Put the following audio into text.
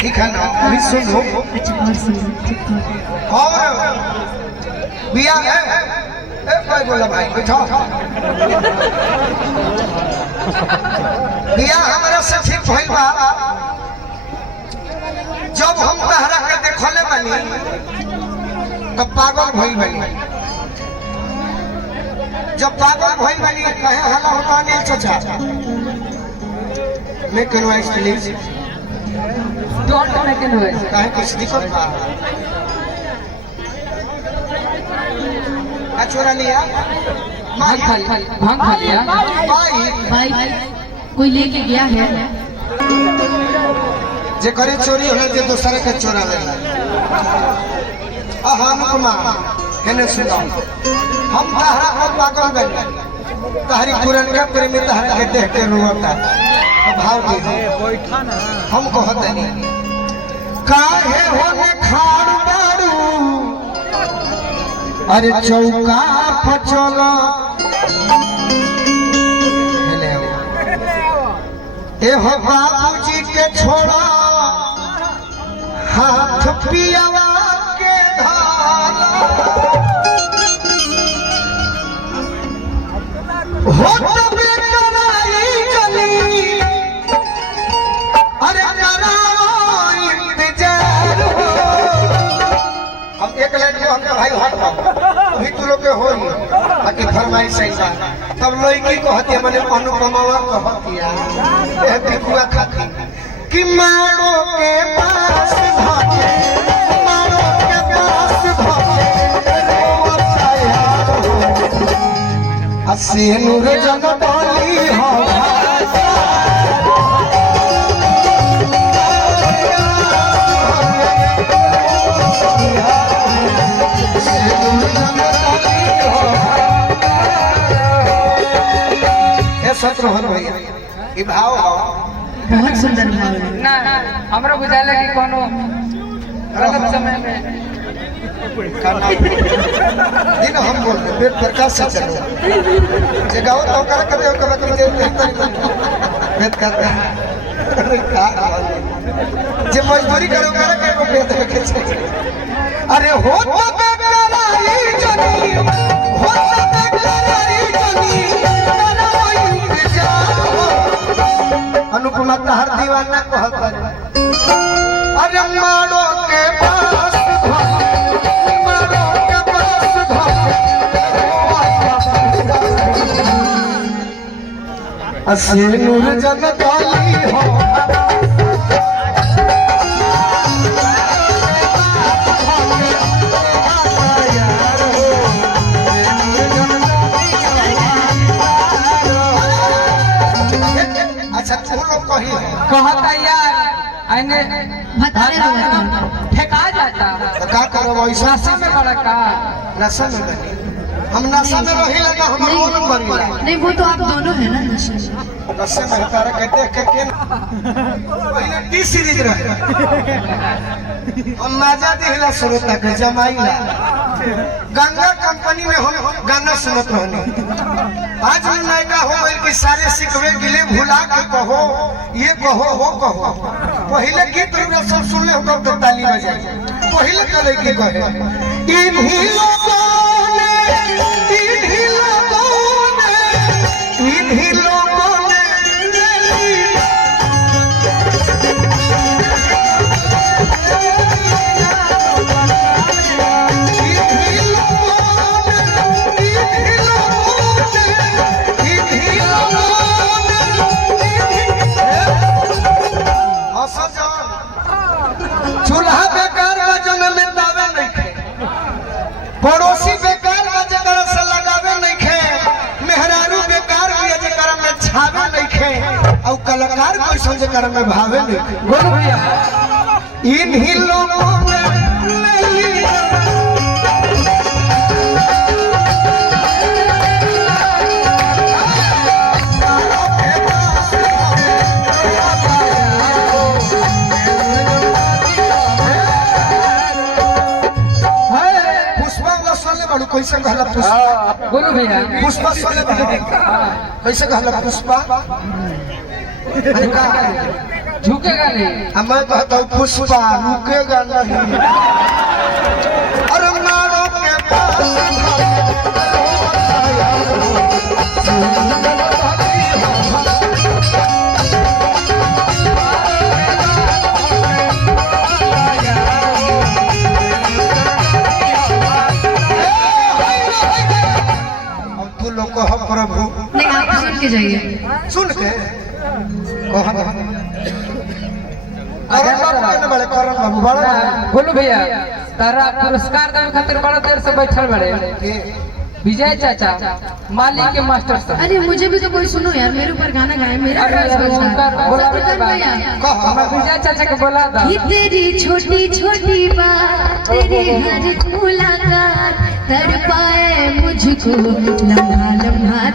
ठीक है ना अभी सुन लो अच्छा और सुनो और बिया है कोई बोला भाई बैठो बिया हमारा से ठीक भइल बा जब हम तहरा के देखले बानी तो पागल भइल बानी जब पागल भइल बानी कहे हल्ला होता अनिल चाचा make noise please don't make noise कहे कुछ दिक्कत बा चोरा लिया भांग खा लिया भाई कोई लेके गया है जे करे चोरी होला जे दूसरे के चोरा लेला अनुपमा हेने सुनो हम तहरा पर पागल गइल तहरी पुरनका प्रेमी तहरा के देख के रोता भाव दी हम कहत नहीं काहे होने खाड़ बाड़ू अरे चौका पचला ए हो बाबूजी के छोड़ा हाथ पियावा के धारा हो तो बेकराई चली अरे कराओ इंतजार हो हम एक लाइन में हमने भाई हट अभी तू लोग के हो बाकी फरमाइश ऐसा तब लड़की कहती है मैंने अनुपमावा कहतिया ए बिकुआ खाती कि मारो के पास भागे मारो के पास भागे रोता यार हसीनुर जन बोली हो सच रोहन भैया ई भाव बहुत सुंदर भाव है ना हमरा बुझाला कि कोनो गलत समय में दिन हम बोल पेट प्रकाश से चलो जे गाओ तो कर कर के जे पेट करता अरे का जे मजदूरी करो कर के को पेट रखे अरे हो तो बेकराई जनी हो तो बेकराई जनी अनुपमा तहर दीवाना कहत अरे मारो के पास मारो के पास हसीनुर जन काली हो कहता यार आने बता दे फेंका जाता तो का करो वैसा नशा में बड़ा का नशा में बनी हम नशा में रही लगा हम रोन बनिला नहीं वो तो आप दोनों है ना नशे नशे में तारा के देख के पहले टी सीरीज रहे हम मजा दिला श्रोता के जमाईला गंगा कंपनी में हम गाना सुनत रहने आज हम नायका हो गए कि सारे सिकवे गिले भुला के कहो ये कहो वो कहो पहले गीत रुआ सब सुन ले होगा तो ताली बजाए पहले करे की कहे इन्हीं लोगों ने इन्हीं लोगों ने चूल्हा बेकार का जन्म में दावे नहीं खे पड़ोसी बेकार का जगह से लगावे नहीं खे मेहरारू बेकार का जगह में छावे नहीं खे और कलाकार कोई समझ कर में भावे नहीं खे बोल भैया इन्हीं लोगों ने कैसे कहला पुष्पा बोलो भैया पुष्पा सोले कैसे कहला पुष्पा अरे का झुकेगा नहीं। अब मैं कहता हूँ पुष्पा रुकेगा नहीं। अरे मारो के पास तू लोग को हम प्रभु नहीं आप सुन के जाइए। सुन के करण बाबू बड़ा बोलो भैया तारा पुरस्कार देने खातिर बड़ा देर से बैठल बड़े विजय चाचा माली के मास्टर साहब। अरे मुझे भी तो कोई सुनो यार, मेरे ऊपर गाना गाए, मेरा प्राइस बचा है। शत्रुघ्न भैया विजय चाचा को बोला था ये तेरी छोटी छोटी बात, तेरी हर मुलाकात तर पाए मुझको लम्हा लम्हा